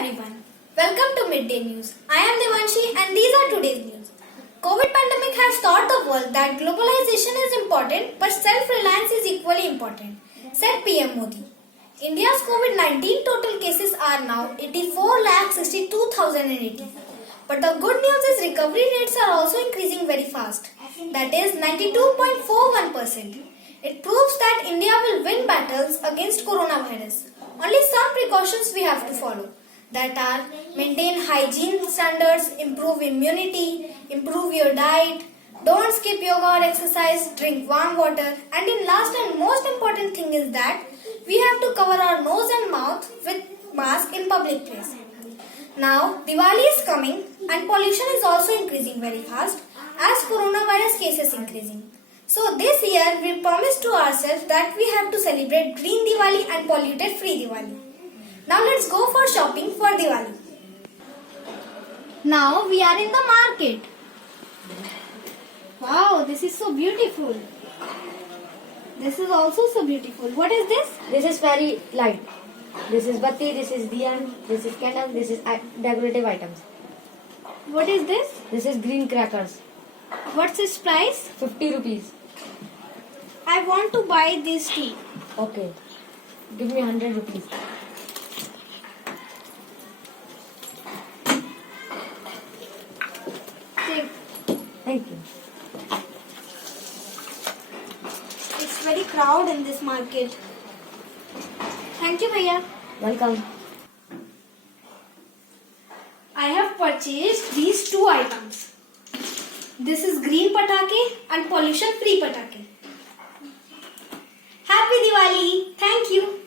everyone. Welcome to Midday News. I am Devanshi and these are today's news. COVID pandemic has taught the world that globalization is important but self-reliance is equally important, said PM Modi. India's COVID-19 total cases are now 84,62,080. But the good news is recovery rates are also increasing very fast. That is 92.41%. It proves that India will win battles against coronavirus. Only some precautions we have to follow. That are maintain hygiene standards, improve immunity, improve your diet, don't skip yoga or exercise, drink warm water, and in last and most important thing is that we have to cover our nose and mouth with mask in public place. Now Diwali is coming and pollution is also increasing very fast as coronavirus cases increasing. So this year we promised to ourselves that we have to celebrate Green Diwali and polluted free Diwali. Now let's go for shopping for Diwali. Now we are in the market. Wow, this is so beautiful. This is also so beautiful. What is this? This is fairy light. This is batti, this is diyan, this is candle, this is decorative items. What is this? This is green crackers. What's its price? 50 rupees. I want to buy this tea. Okay. Give me 100 rupees. Take. Thank you. It's very crowded in this market. Thank you, Bhaiya. Welcome. I have purchased these two items. This is green patake and pollution free patake. Happy Diwali! Thank you.